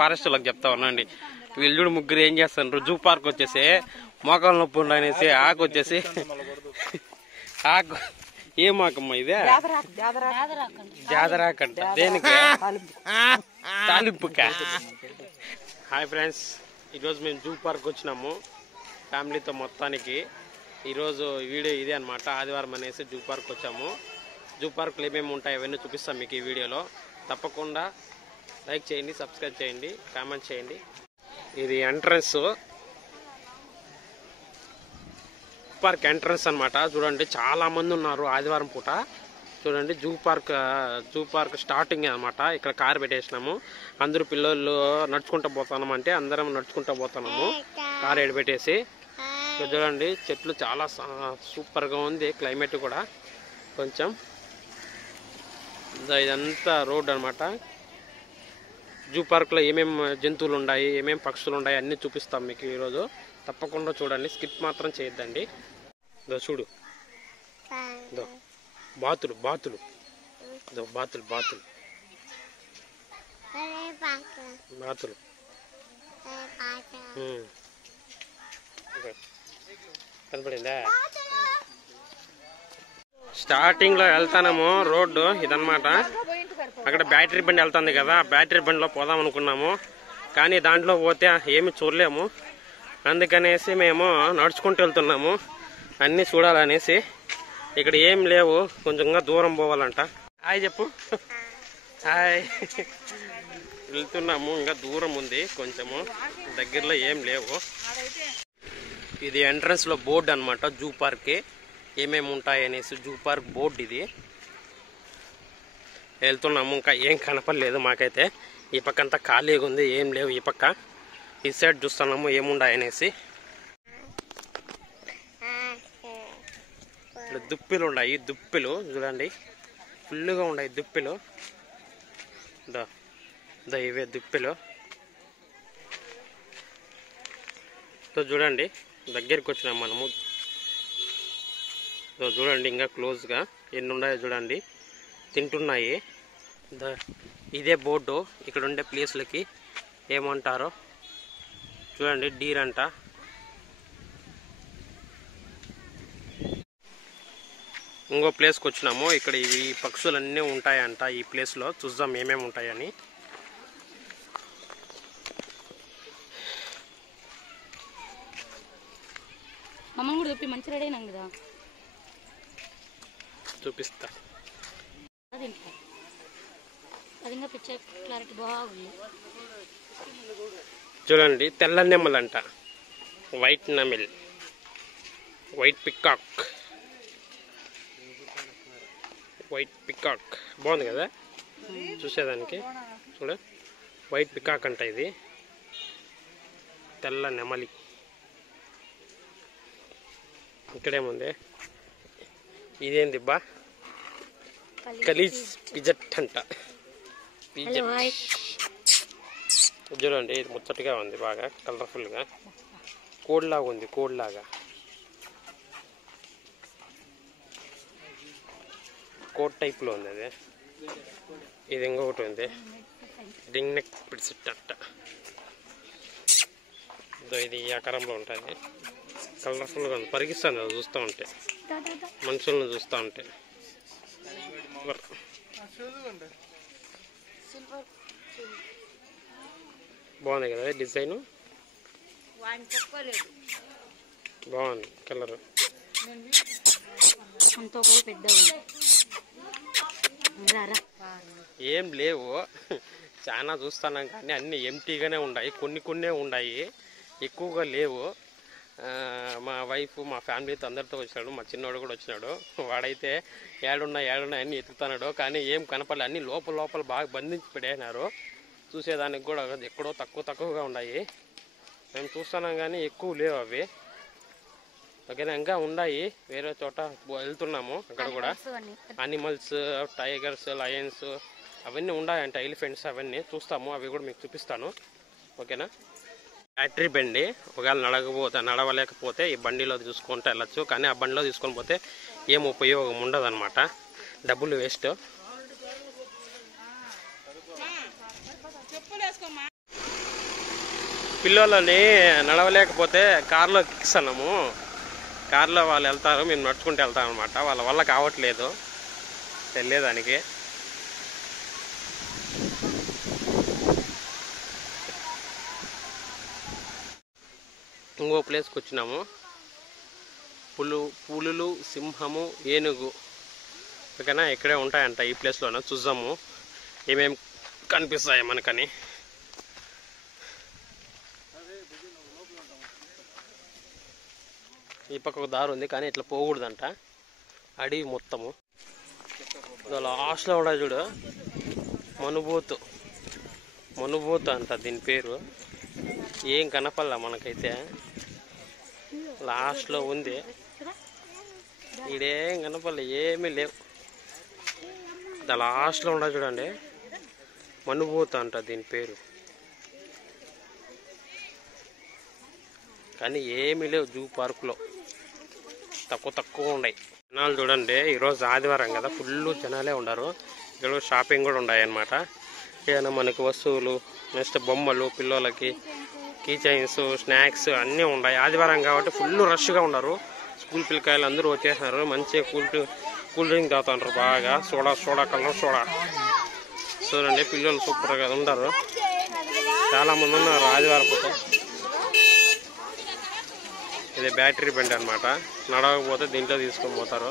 Forest వాళ్ళకి చెప్తా ఉన్నాండి. వీళ్ళు చూడు ముగ్గురు ఏం చేస్తారు, జూ పార్క్ వచ్చేసి మోకాలు నొప్పి ఉండనేసి ఆకు వచ్చేసి ఆకు ఏం ఆకమ్మా ఇదే జాదరాకంట దేనికి తాలింపుకా. హాయ్ ఫ్రెండ్స్, ఈరోజు మేము జూ పార్క్ వచ్చినాము ఫ్యామిలీతో మొత్తానికి. ఈరోజు వీడియో ఇదే అనమాట, ఆదివారం అనేసి జూ పార్క్ వచ్చాము. జూ పార్క్లో ఏమేమి ఉంటాయి అవన్నీ చూపిస్తాం మీకు ఈ వీడియోలో. తప్పకుండా లైక్ చేయండి, సబ్స్క్రైబ్ చేయండి, కామెంట్ చేయండి. ఇది ఎంట్రన్స్, పార్క్ ఎంట్రన్స్ అనమాట. చూడండి చాలా మంది ఉన్నారు ఆదివారం పూట. చూడండి జూ పార్క్ స్టార్టింగ్ అనమాట. ఇక్కడ కార్ పెట్టేసినాము, అందరూ పిల్లలు నడుచుకుంటూ పోతున్నాము అంటే అందరం నడుచుకుంటూ పోతున్నాము కార్ ఎడబెట్టేసి. చూడండి చెట్లు చాలా సూపర్గా ఉంది, క్లైమేట్ కూడా కొంచెం. ఇదంతా రోడ్ అనమాట. జూ పార్క్లో ఏమేమి జంతువులు ఉన్నాయి, ఏమేమి పక్షులు ఉన్నాయి అన్నీ చూపిస్తాం మీకు ఈరోజు. తప్పకుండా చూడండి, స్కిప్ మాత్రం చేయొద్దండి. చూడు బాతులు బాతులు బాతులు బాతులు బాతులు కనపడిందా? స్టార్టింగ్ లో వెళ్తానేమో రోడ్డు ఇదన్నమాట. అక్కడ బ్యాటరీ బండి వెళ్తుంది కదా, బ్యాటరీ బండిలో పోదాం అనుకున్నాము, కానీ దాంట్లో పోతే ఏమి చూడలేము. అందుకనేసి మేము నడుచుకుంటూ వెళ్తున్నాము అన్నీ చూడాలనేసి. ఇక్కడ ఏం లేవు, కొంచెంగా దూరం పోవాలంట. హాయ్ చెప్పు. హాయ్. వెళ్తున్నాము, ఇంకా దూరం ఉంది కొంచెము, దగ్గరలో ఏం లేవు. ఇది ఎంట్రన్స్ లో బోర్డు అనమాట, జూ పార్క్ ఏమేమి ఉంటాయి అనేసి జూ పార్క్ బోర్డు ఇది. వెళ్తున్నాము, ఇంకా ఏం కనపడలేదు మాకైతే. ఈ పక్క అంతా ఖాళీగా ఉంది, ఏం లేవు. ఈ పక్క ఈ సైడ్ చూస్తున్నాము ఏముండాయనేసి. దుప్పిలు ఉన్నాయి, దుప్పిలు చూడండి ఫుల్గా ఉన్నాయి దుప్పిలు. ఇవే దుప్పిలు. చూడండి దగ్గరికి వచ్చినాం మనము. చూడండి ఇంకా క్లోజ్గా ఎన్ని ఉన్నాయో చూడండి, తింటున్నాయి. ఇదే బోర్డు, ఇక్కడ ఉండే ప్లేస్లకి ఏమంటారో చూడండి, డీర్ అంట. ఇంకో ప్లేస్కి వచ్చినాము, ఇక్కడ ఇవి పక్షులన్నీ ఉంటాయంట. ఈ ప్లేస్లో చూద్దాం ఏమేమి ఉంటాయని. చూపిస్తా చూడండి, తెల్ల నెమ్మలంట, వైట్ నెమిల్, వైట్ పికాక్. వైట్ పికాక్ బాగుంది కదా చూసేదానికి. చూడ వైట్ పికాక్ అంట, ఇది తెల్ల నెమలి. ఇక్కడేముంది, ఇదేంది బా, కలీజ్ పిజట్ అంట. చూడండి ఇది ముచ్చటగా ఉంది, బాగా కలర్ఫుల్గా, కోడ్లాగా ఉంది, కోడ్లాగా కోట్ టైప్లో ఉంది అది. ఇది ఇంకొకటి ఉంది, రింగ్ నెక్ పిడిసిట్ అంట. ఇది ఈ ఆకారంలో ఉంటుంది, కలర్ఫుల్గా ఉంది, పరిగిస్తుంది అది చూస్తూ ఉంటే, మనుషులను చూస్తూ ఉంటే. బాగుంది కదా డిజైన్, బాగుంది కలర్. ఏం లేవు, చాలా చూస్తున్నాం కానీ అన్ని ఎంటీగానే ఉన్నాయి, కొన్ని ఉన్నాయి, ఎక్కువగా లేవు. మా వైఫ్ మా ఫ్యామిలీతో అందరితో వచ్చినాడు, మా చిన్నోడు కూడా వచ్చినాడు. వాడైతే ఏడున్నాయి అన్ని ఎత్తుతున్నాడు, కానీ ఏం కనపడలే. అన్ని లోపల బాగా బంధించి పెడేసినారు. చూసేదానికి కూడా ఎక్కడో తక్కువగా ఉన్నాయి. మేము చూస్తున్నాం కానీ ఎక్కువ లేవు అవి. ఓకేనా, ఇంకా ఉన్నాయి వేరే చోట వెళ్తున్నాము, అక్కడ కూడా అనిమల్స్, టైగర్స్, లయన్స్ అవన్నీ ఉన్నాయంట, ఎలిఫెంట్స్ అవన్నీ చూస్తాము, అవి కూడా మీకు చూపిస్తాను. ఓకేనా. బ్యాటరీ బండి, ఒకవేళ నడవలేకపోతే ఈ బండిలో చూసుకుంటూ వెళ్ళచ్చు, కానీ ఆ బండిలో తీసుకొని పోతే ఏం ఉపయోగం ఉండదు అనమాట, డబ్బులు వేస్ట్. పిల్లలని నడవలేకపోతే కార్లో ఎక్కిస్తున్నాము. కార్లో వాళ్ళు వెళ్తారు, మేము నడుచుకుంటూ వెళ్తాం అనమాట. వాళ్ళ వల్ల కావట్లేదు వెళ్ళేదానికి. ఇంకో ప్లేస్కి వచ్చినాము. పులులు, సింహము, ఏనుగు ఓకేనా, ఇక్కడే ఉంటాయంట ఈ ప్లేస్లోనే. చూద్దాము ఏమేమి కనిపిస్తాయి మనకని. ఈ పక్క ఒక దారి ఉంది కానీ ఇట్లా పోకూడదంట, అడవి మొత్తము. లాస్ట్లో కూడా చూడు మనుబోతు అంట దీని పేరు. ఏం కనపల్లా మనకైతే, లాస్ట్లో ఉంది. ఈడేం కనపల్లి, ఏమీ లేవు. లాస్ట్లో ఉండ చూడండి, మనుబోతు అంట దీని పేరు. కానీ ఏమీ లేవు జూ పార్కులో, తక్కువ ఉన్నాయి. జనాలు చూడండి, ఈరోజు ఆదివారం కదా, ఫుల్ జనాలే ఉన్నారు. ఇక్కడ షాపింగ్ కూడా ఉన్నాయి అన్నమాట. ఏదైనా మనకు వస్తువులు, నెక్స్ట్ బొమ్మలు, పిల్లలకి కీ చైన్స్, స్నాక్స్ అన్నీ ఉన్నాయి. ఆదివారం కాబట్టి ఫుల్ రష్గా ఉన్నారు. స్కూల్ పిల్లకాయలు అందరూ వచ్చేసినారు. మంచిగా కూల్ డ్రింక్ తాగుతుంటారు బాగా. సోడా కలర్ సోడా చూడండి. పిల్లలు సూపర్గా ఉంటారు, చాలామంది ఉన్నారు ఆదివారం పూట. ఇది బ్యాటరీ బండి అనమాట, నడవకపోతే దీంట్లో తీసుకొని పోతారు.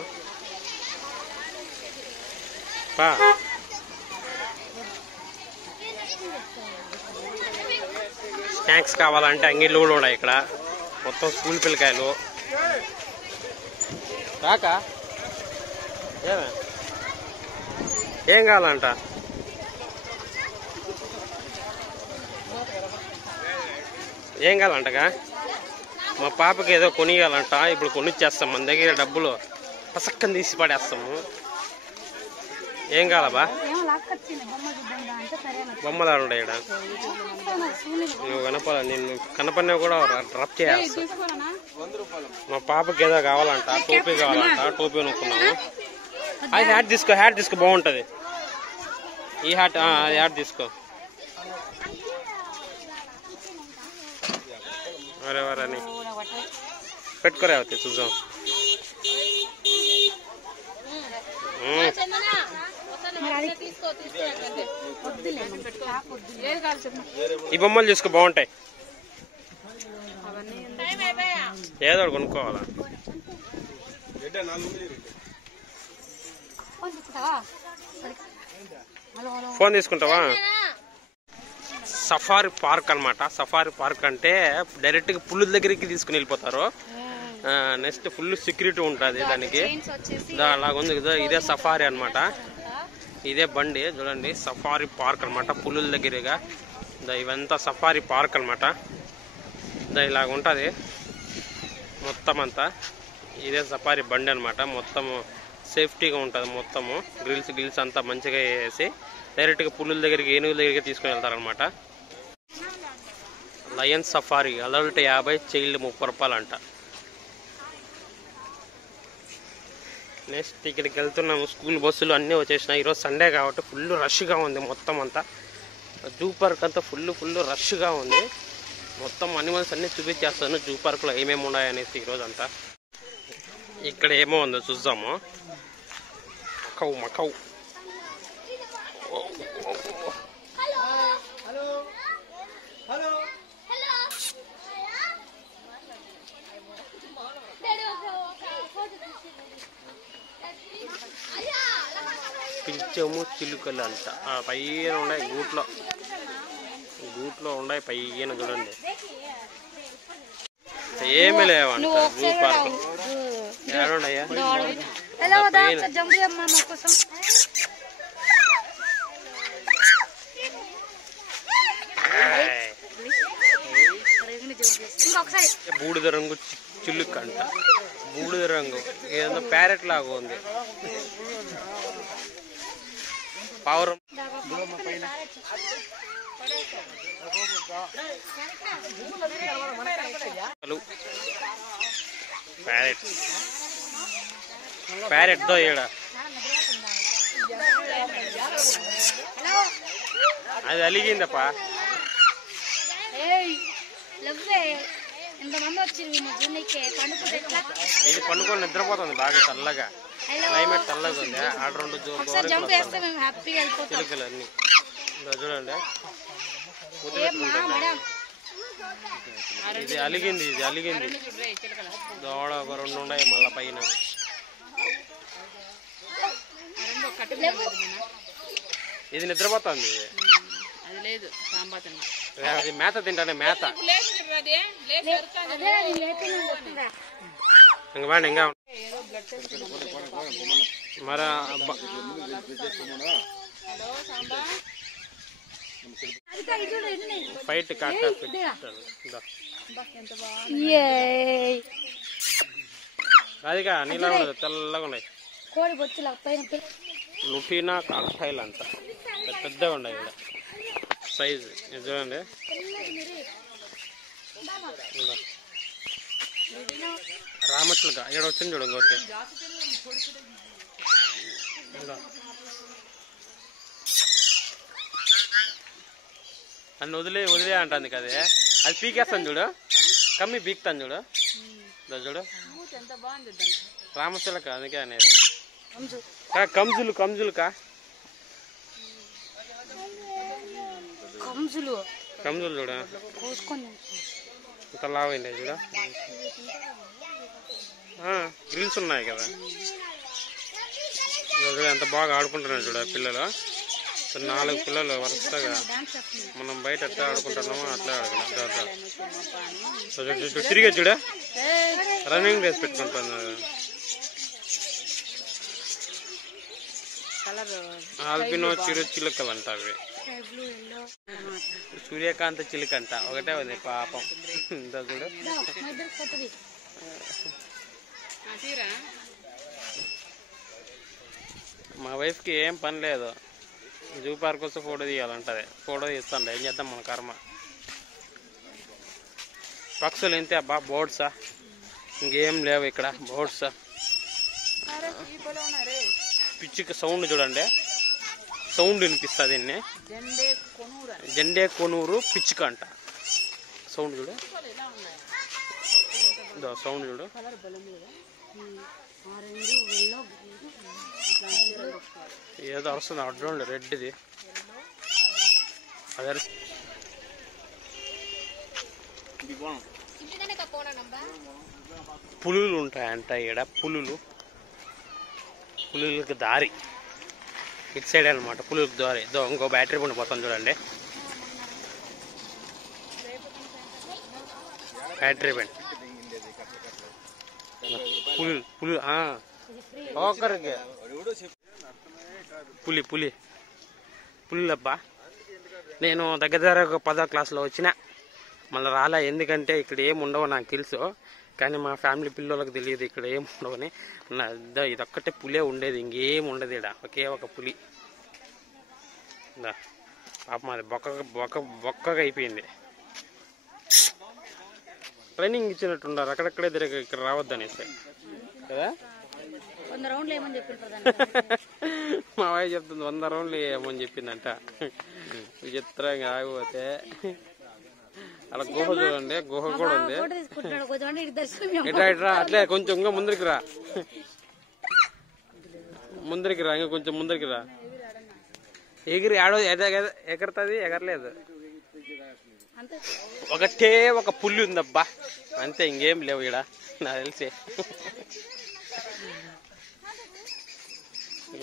స్నాక్స్ కావాలంటే అంగిళ్ళు కూడా ఉన్నాయి ఇక్కడ. మొత్తం స్కూల్ పిల్లకాయలు. రాకా ఏం కావాలంట? ఏం కావాలంటగా? మా పాపకి ఏదో కొనియాలంట, ఇప్పుడు కొనిచ్చేస్తాం. మన దగ్గర డబ్బులు పసక్కని తీసి పడేస్తాము. ఏం కావాలబా? బొమ్మలు ఉంటాయి ఇక్కడ. నువ్వు నేను కనపడినా కూడా డ్రాప్ చేయాలి. మా పాపకి ఏదో కావాలంట, టోపీ కావాలంట. టోపీ కొనుక్కున్నాము. అది హ్యాట్ తీసుకో బాగుంటుంది. ఈ హ్యాట్ తీసుకో. వరని పెట్టుకోరా, చూద్దాం. ఈ బొమ్మలు చూసుకో బాగుంటాయి. ఏదో ఒకటి కొనుక్కోవాలా. ఫోన్ తీసుకుంటావా? సఫారీ పార్క్ అనమాట. సఫారీ పార్క్ అంటే డైరెక్ట్గా పులుల దగ్గరికి తీసుకుని వెళ్ళిపోతారు. నెక్స్ట్ ఫుల్ సెక్యూరిటీ ఉంటుంది దానికి. అలాగుంది కదా, ఇదే సఫారీ అనమాట. ఇదే బండి చూడండి, సఫారీ పార్క్ అనమాట. పులుల దగ్గరగా ఇవంతా సఫారీ పార్క్ అనమాట. ఇలాగ ఉంటుంది మొత్తం అంతా. ఇదే సఫారీ బండి అనమాట. మొత్తం సేఫ్టీగా ఉంటుంది. మొత్తము గ్రిల్స్ అంతా మంచిగా వేసి డైరెక్ట్గా పులుల దగ్గరికి, ఏనుగుల దగ్గరికి తీసుకుని వెళ్తారనమాట. లయన్ సఫారీ అడల్ట్ 50, చైల్డ్ 30 రూపాయలు అంట. నెక్స్ట్ ఇక్కడికి వెళ్తున్నాము. స్కూల్ బస్సులు అన్నీ వచ్చేసినాయి. ఈరోజు సండే కాబట్టి ఫుల్ రష్గా ఉంది మొత్తం అంతా. జూ పార్క్ అంతా ఫుల్ రష్గా ఉంది. మొత్తం అనిమల్స్ అన్నీ చూపించేస్తాను జూ పార్క్లో ఏమేమి ఉన్నాయనేసి ఈరోజు అంతా. ఇక్కడ ఏమో ఉందో చూద్దాము. మకౌ పించము చిలుకలు అంట. పైన ఉన్నాయి, గూట్లో ఉన్నాయి పైన చూడండి. ఏమీ లేవంట జూ పార్క్. ఏడున్నాయా? బూడిద రంగు చిలుక అంట. బూడిద రంగు ఏదో ప్యారెట్ లాగా ఉంది. పావురం ప్యారెట్ దో ఈడ అది అలిగిందప్పా. ఇది పండుకొని నిద్రపోతుంది బాగా చల్లగా, క్లైమేట్ చల్లగా ఉంది. ఆడ 2 చిలుకలు అన్ని చూడండి. ఇది అలిగింది, దోడ ఒక 2 ఉన్నాయి మళ్ళా పైన. ఇది నిద్రపోతుంది, ఇది మేత తింటానే మేత. ఇంకా మరి ఫైట్ అదిగా నీలా ఉండదు, తెల్లగా ఉన్నాయి. లుటీనా కాక్టైల్ అంట, పెద్దగా ఉన్నాయి ఇక్కడ సైజు. చూడండి రామచిలుక ఇక్కడ వచ్చింది చూడు. ఇంకోటి అన్ని వదిలే అంటుంది కదే, అది పీకేస్తాను చూడు, కమ్మి పీకుతాను చూడు. చూడు రామచిలుక, అందుకే అనేది. కంజులు చూడ ఇంత లావైంది చూడ. గ్రిల్స్ ఉన్నాయి కదా, ఎంత బాగా ఆడుకుంటున్నారు చూడ పిల్లలు. 4 పిల్లలు వరుసగా మనం బయట ఎట్లా ఆడుకుంటున్నామో అట్లా ఆడుకున్నాం. తిరిగే చూడ, రన్నింగ్ రేస్ పెట్టుకుంటున్నారు. ఆల్పినో చిలుకలు అంట అవి. సూర్యకాంత చిలుక అంట ఒకటే ఉంది పాపం. చూడు మా వైఫ్కి ఏం పని లేదు, జూ పార్క్ వస్తే ఫోటో తీయాలంటది. ఫోటో తీస్తాండి, ఏం చేద్దాం మన కర్మ. పక్షులు ఇంతే అబ్బా, బోర్డ్సా, ఇంకేం లేవు ఇక్కడ. బోర్డ్సా, పిచ్చికి సౌండ్ చూడండి, సౌండ్ వినిపిస్తుంది. దీన్ని జెండే కొనూరు పిచ్చిక అంట. సౌండ్ చూడు, సౌండ్ చూడు. ఏదో వస్తుంది అడ్డు రెడ్ది, అదే పులులు ఉంటాయంట ఇక్కడ. పులులకి దారి ఇటు సైడ్ అనమాట, పులులకి దారి. ఇంకో బ్యాటరీ బండి పోతాం చూడండి, బ్యాటరీ బండి. పులి ఒకరికి పులిలబ్బా. నేను దగ్గర 10వ క్లాస్లో వచ్చిన, మళ్ళీ రాలే. ఎందుకంటే ఇక్కడ ఏమి ఉండవు నాకు తెలుసు, కానీ మా ఫ్యామిలీ పిల్లలకు తెలియదు ఇక్కడ ఏమి ఉండవని. ఇదొక్కటే పులే ఉండేది, ఇంకేం ఉండదు ఇక్కడ, ఒకే ఒక పులి. పాపం అది బొక్కగా అయిపోయింది. ట్రైనింగ్ ఇచ్చినట్టున్నారు, అక్కడక్కడే తిరిగి ఇక్కడ రావద్దనేసి కదా. మా వాయి చెప్తుంది 100 రౌండ్లు ఏమని చెప్పిందంట. విచిత్రంగా ఆగిపోతే అలా గుహ చూడండి, గుహ కూడా ఉంది. ఇట్రా అట్లే కొంచెం ఇంకా ముందరికి రా, ఇంకా కొంచెం ముందరికి రా. ఎగిరి ఆడో ఎగరుతుంది, ఎగరలేదు. ఒకటే ఒక పుల్లి ఉందబ్బా, అంతే, ఇంకేం లేవు ఇక్కడ నాకు తెలిసి.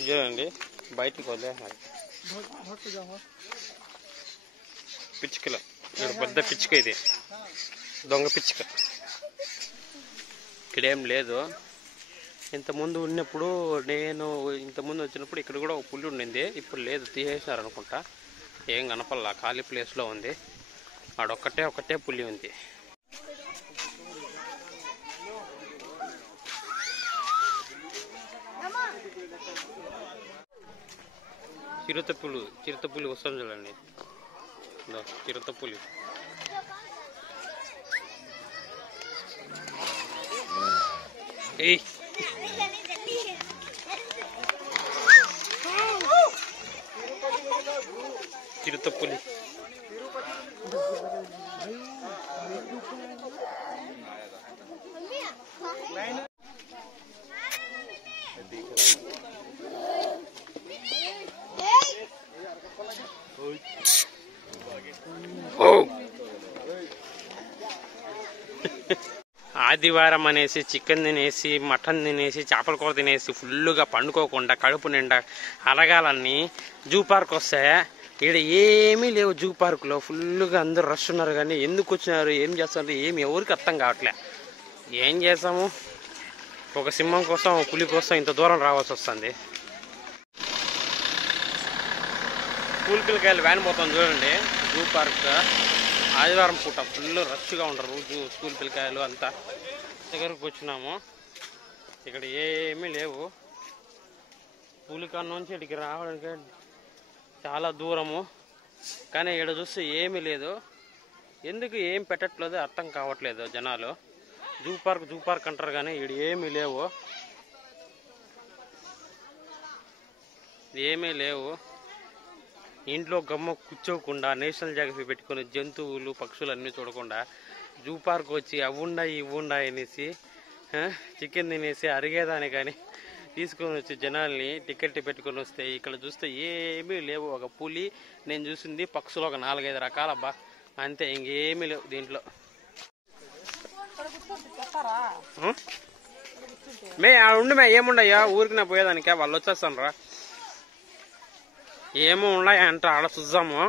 చూడండి బయటికి వదిలేసారు పిచ్చుకలు. పెద్ద పిచ్చుక, ఇది దొంగ పిచ్చుక. ఇక్కడేం లేదు. ఇంతకుముందు ఉన్నప్పుడు, నేను ఇంతకుముందు వచ్చినప్పుడు ఇక్కడ కూడా ఒక పుల్లి ఉండింది, ఇప్పుడు లేదు, తీసేసినారు అనుకుంటా. ఏం కనపల్లా, ఖాళీ ప్లేస్లో ఉంది. ఒకటే పుల్లి ఉంది. చిరుతపులి వస్తుంది చూడండి, చిరుతపులి. చిరుతపులి ఆదివారం అనేసి చికెన్ తినేసి మటన్ తినేసి చేపల కూర తినేసి ఫుల్గా పండుకోకుండా కడుపు నిండా అరగాలని జూ పార్క్ వస్తే ఇక్కడ ఏమీ లేవు. జూ పార్కులో ఫుల్గా అందరూ రష్ ఉన్నారు, కానీ ఎందుకు వచ్చినారు ఏం చేస్తున్నారు ఏమి ఎవరికి అర్థం కావట్లే. ఏం చేస్తాము, ఒక సింహం కోసం పులి కోసం ఇంత దూరం రావాల్సి వస్తుంది. స్కూల్ పిల్లకాయలు వ్యాన్ పోతాం చూడండి. జూ పార్క్ ఆదివారం పూట ఫుల్ రష్గా ఉంటారు స్కూల్ పిల్లకాయలు అంతా. దగ్గరకు వచ్చినాము, ఇక్కడ ఏమీ లేవు. పులికాడ నుంచి ఇక్కడికి రావడానికి చాలా దూరము, కానీ ఇక్కడ చూస్తే ఏమీ లేదు. ఎందుకు ఏం పెట్టట్లేదు అర్థం కావట్లేదు జనాలు. జూ పార్క్ అంటారు కానీ ఇక్కడ ఏమీ లేవు, ఏమీ లేవు. ఇంట్లో గమ్మ కూర్చోకుండా నేషనల్ జాగ్రఫీ పెట్టుకుని జంతువులు పక్షులు అన్నీ చూడకుండా జూ పార్క్ వచ్చి ఇవి ఉన్నాయి అనేసి చికెన్ తినేసి అరిగేదాని కానీ తీసుకొని వచ్చి జనాల్ని టికెట్ పెట్టుకొని వస్తే ఇక్కడ చూస్తే ఏమీ లేవు. ఒక పులి నేను చూసింది, పక్షులు ఒక 4-5 రకాల అంతే, ఇంకేమీ లేవు దీంట్లో. ఉండి ఏముండయ్యా ఊరికి నా పోయేదానికే వాళ్ళు వచ్చేస్తాను రా. ఏమో ఉన్నాయి అంట ఆడ చూద్దాము.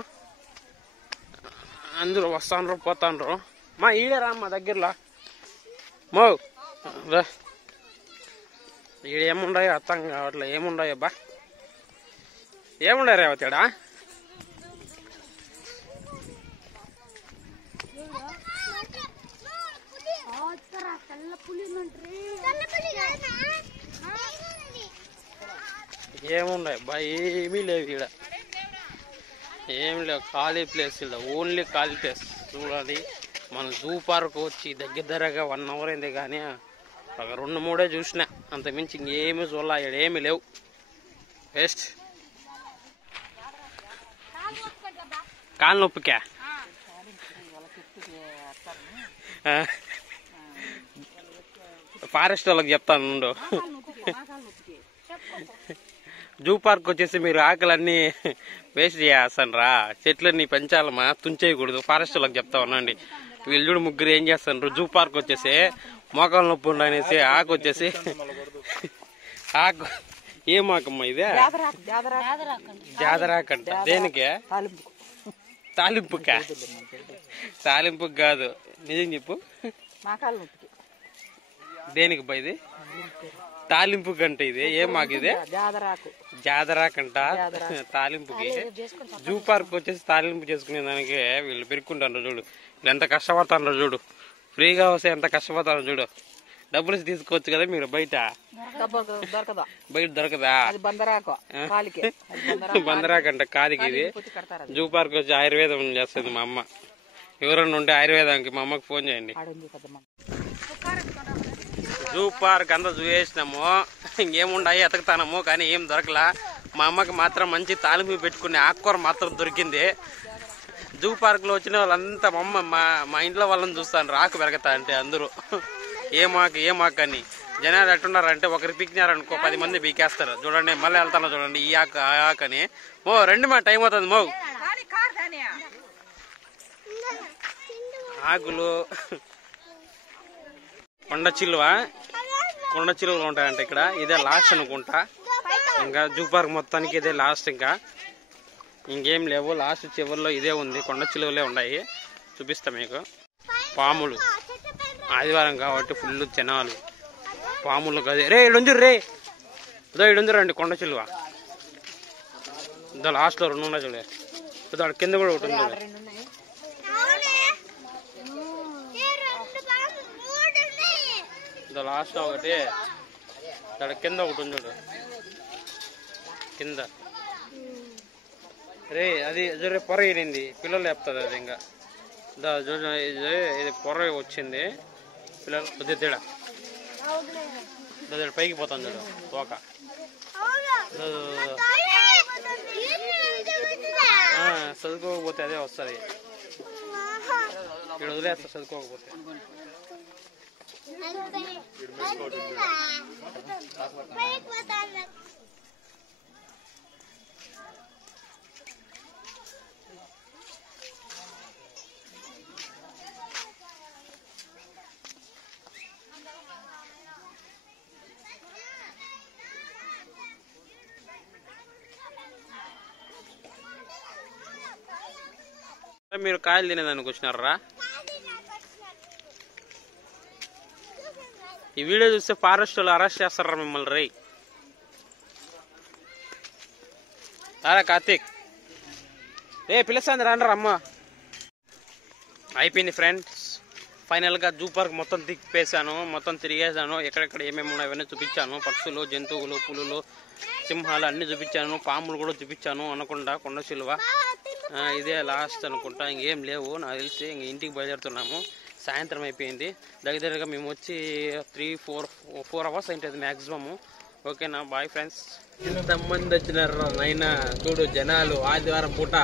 అందరూ వస్తాను పోతాండ్రు. మా ఈడేరా మా దగ్గరలో మో ఈడ ఏముండయో అర్థం కావట్లే. ఏముండయో బా ఏముండయి రేవతాడా. ఏముండయి బా ఏమీ లేవు ఈడ, ఏమి లేవు. ఖాళీ ప్లేస్ ఇలా, ఓన్లీ ఖాళీ ప్లేస్. చూడాలి మన జూ పార్క్ వచ్చి దగ్గరగా 1 అవర్ అయింది, కానీ ఒక 2-3 చూసినా, అంతమించి ఇంకేమీ చూడాల. ఇక్కడ ఏమి లేవు. వేస్ట్. కాలు నొప్పికా ఫారెస్ట్ వాళ్ళకి చెప్తాను నుండు. జూ పార్క్ వచ్చేసి మీరు ఆకలన్నీ వేస్ట్ చేస్తాను రా, చెట్లన్నీ పెంచాలమ్మా, తుంచేయకూడదు. ఫారెస్ట్ వాళ్ళకి చెప్తా ఉన్నాండి. వీళ్ళు చూడు ముగ్గురు ఏం చేస్తాను, జూ పార్క్ వచ్చేసి మోకాలు నొప్పి ఉండనేసి ఆకు వచ్చేసి ఆకు ఏం ఆకమ్మా ఇదే జాదరాకంట. దేనికే? తాలింపుకా? తాలింపుకి కాదు, నిజం చెప్పు. దేనికి బా ఇది? తాలింపు కంట ఇది. ఏం మాకు ఇది? జాదరాకంట తాలింపుకి. జూ పార్క్ వచ్చేసి తాలింపు చేసుకునే దానికి వీళ్ళు పెరుక్కుంటారు చూడు. వీళ్ళు ఎంత కష్టపడతారు చూడు. ఫ్రీగా వస్తే ఎంత కష్టపడతారు చూడు. డబ్బులు తీసుకోవచ్చు కదా మీరు. బయట దొరకదా? బందరాకంట కాదికి ఇది. జూ పార్క్ వచ్చి ఆయుర్వేదం చేస్తుంది మా అమ్మ. ఎవరన్నా ఉంటే ఆయుర్వేదానికి మా అమ్మకి ఫోన్ చేయండి. జూ పార్క్ అంతా చూసేసినాము, ఇంకేముండాయి ఎతకుతాము, కానీ ఏం దొరకలా. మా అమ్మకి మాత్రం మంచి తాలింపు పెట్టుకునే ఆకుకూర మాత్రం దొరికింది. జూ పార్క్ లో వచ్చిన వాళ్ళంతా మా ఇంట్లో వాళ్ళని చూస్తాను రాకు పెరగతా అంటే అందరూ ఏమాకు అని. జనాలు ఎట్టున్నారంటే ఒకరు పీకినారనుకో 10 మంది పీకేస్తారు. చూడండి మళ్ళీ వెళ్తాను చూడండి, ఈ ఆకు ఆ ఆకని. రండి మా టైం అవుతుంది. ఆకులు కొండ చిలువలు ఉంటాయంట ఇక్కడ. ఇదే లాస్ట్ అనుకుంటా. ఇంకా జూ పార్క్ మొత్తానికి ఇదే లాస్ట్. ఇంకా ఇంకేం లేవు. లాస్ట్ చివరిలో ఇదే ఉంది. కొండ చిలువలే ఉన్నాయి. చూపిస్తా మీకు. పాములు ఆదివారం కాబట్టి ఫుల్ జనాలు. పాములు కదే రే ఇడుంజురు రే ఇడుంజురండి. కొండ చిలువ ఇదో లాస్ట్ లో 2 ఉన్నాయి చూడే. ఇదో కింద కూడా ఒకటి ఉంది. లాస్ట్ ఒకటి ఇక్కడ కింద ఒకటి ఉంది చూడు. కింద రే అది రే పొర ఇడింది. పిల్లలు చెప్తుంది అది. ఇంకా ఇది పొర వచ్చింది. పిల్లలు కొద్ది తేడా పైకి పోతాను చూడు తోక. చదువుకోకపోతే అదే వస్తుంది. ఇక్కడ వదిలేస్తా చదువుకోకపోతే. మీరు కాయలు తినేదానికి వచ్చినారా? ఈ వీడియో చూస్తే ఫారెస్ట్ వాళ్ళు అరెస్ట్ చేస్తారా మిమ్మల్ని? రై తారా కార్తీక్ పిలుస్తాంది రాండ్రా అమ్మ. అయిపోయింది ఫ్రెండ్స్, ఫైనల్గా జూ పార్క్ మొత్తం తిప్పేశాను, మొత్తం తిరిగేసాను. ఎక్కడెక్కడ ఏమేమి ఉన్నాయో అవన్నీ చూపించాను. పక్షులు, జంతువులు, పులులు, సింహాలు అన్నీ చూపించాను. పాములు కూడా చూపించాను. అనకుండా కొండ చిలువ ఇదే లాస్ట్ అనుకుంటా, ఇంకేం లేవు నాకు తెలిసి. ఇంక ఇంటికి బయలుదేరుతున్నాము. సాయంత్రం అయిపోయింది. దగ్గరగా మేము వచ్చి 3-4 అవర్స్ అయింటుంది మ్యాక్సిమము. ఓకేనా, బాయ్ ఫ్రెండ్స్. ఎంతమంది వచ్చినారు నైనా చూడు జనాలు. ఆదివారం పూట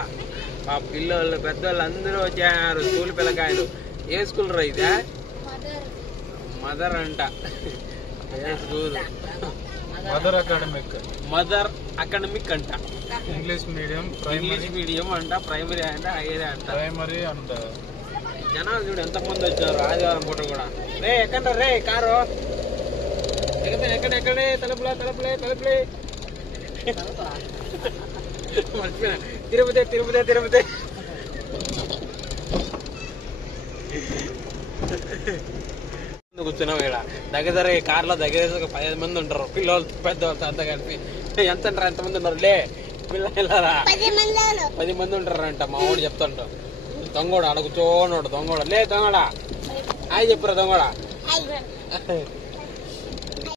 ఆ పిల్లలు పెద్దవాళ్ళు అందరూ వచ్చారు. స్కూల్ పిల్లకాయలు. ఏ స్కూల్ రా ఇదే? మదర్ అంట. స్కూల్ మదర్ అకాడమిక్ అంట. ఇంగ్లీష్ మీడియం అంట. ప్రైమరీ అంట, హైయర్ అంట. ప్రైమరీ అంట. జనాలు చూడు ఎంతమంది వచ్చారు ఆదివారం పూట కూడా. రే ఎక్కడ రే కారు ఎక్కడే తలుపులే మర్చిపోయినా. తిరుపతి కూర్చున్నాం ఇక్కడ. దగ్గర కార్లో దగ్గర 15 మంది ఉంటారు. పిల్లలు పెద్దవాళ్ళతో అంతా కలిపి. ఎంతమంది ఉన్నారు లే పిల్లరా? 10 మంది ఉంటారంట. మా వాడు చెప్తుంటాం. దొంగోడు ఆడ కూర్చోడు. దొంగోడ లే దొంగడా హాయ్ చెప్పురా దొంగడా.